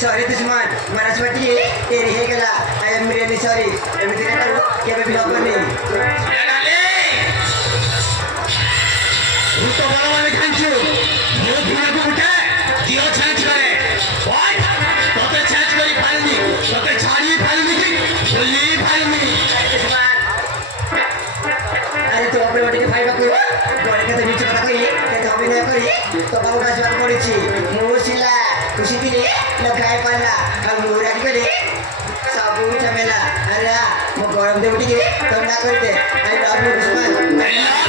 Sorry दुश्मन मराठवाडी तेरी हे गेला आय एम रिअली सॉरी एमती काय करू केबे भी हबनी तो बड़ा वाले खांचू वो दिमाग को उठे दियो छाछ करे व्हाट तो ते छाछ करी फालनी तो ते छाड़ी फालनी बोली फालनी अरे तो अपने वाटी के फाइल बाकू गोले के तो नीचे कथा कही ते तो अभिनय करी तो बाबू का जवाब पड़ीची मुसिला खुशी दिले लगाय पडला और मुरादी करे साबू चमेला अरे मग गरम दे उठी के तो ना करते आई लव यू दुश्मन अल्लाह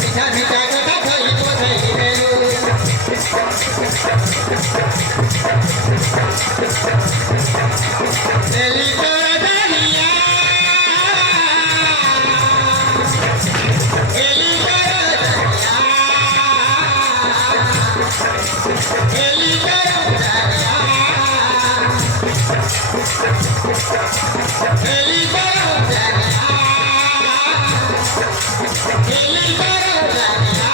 মিঠা মিঠা কথা কই বোঝাই এলি তোর দানিয়া এলি তোর দানিয়া এলি তোর দানিয়া এলি তোর দানিয়া এলি তোর দানিয়া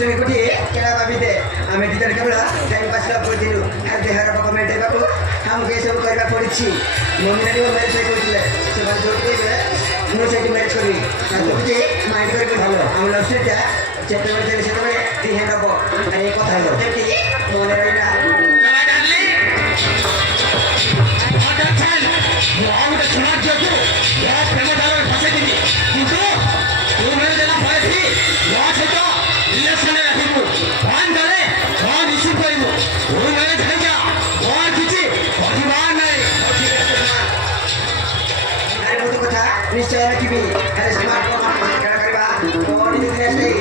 Sini ko di, kaya mabite. Ame di dalam kamera, time pass lah pun dulu. Ada harap apa komentar baku, kamu kayak sebut kerja polisi. Mungkin nanti mau marriage saya kucing. Sebab jauh tu je, mau saya di marriage kali. Nanti tu je, main kerja dulu. Ame langsung je, cakap macam ni sebab di hendak apa. Ada ikut halo. Jadi, mau nerai na. Niscaya lagi bi, ada smart phone, kira-kira, oh ini tidak sih,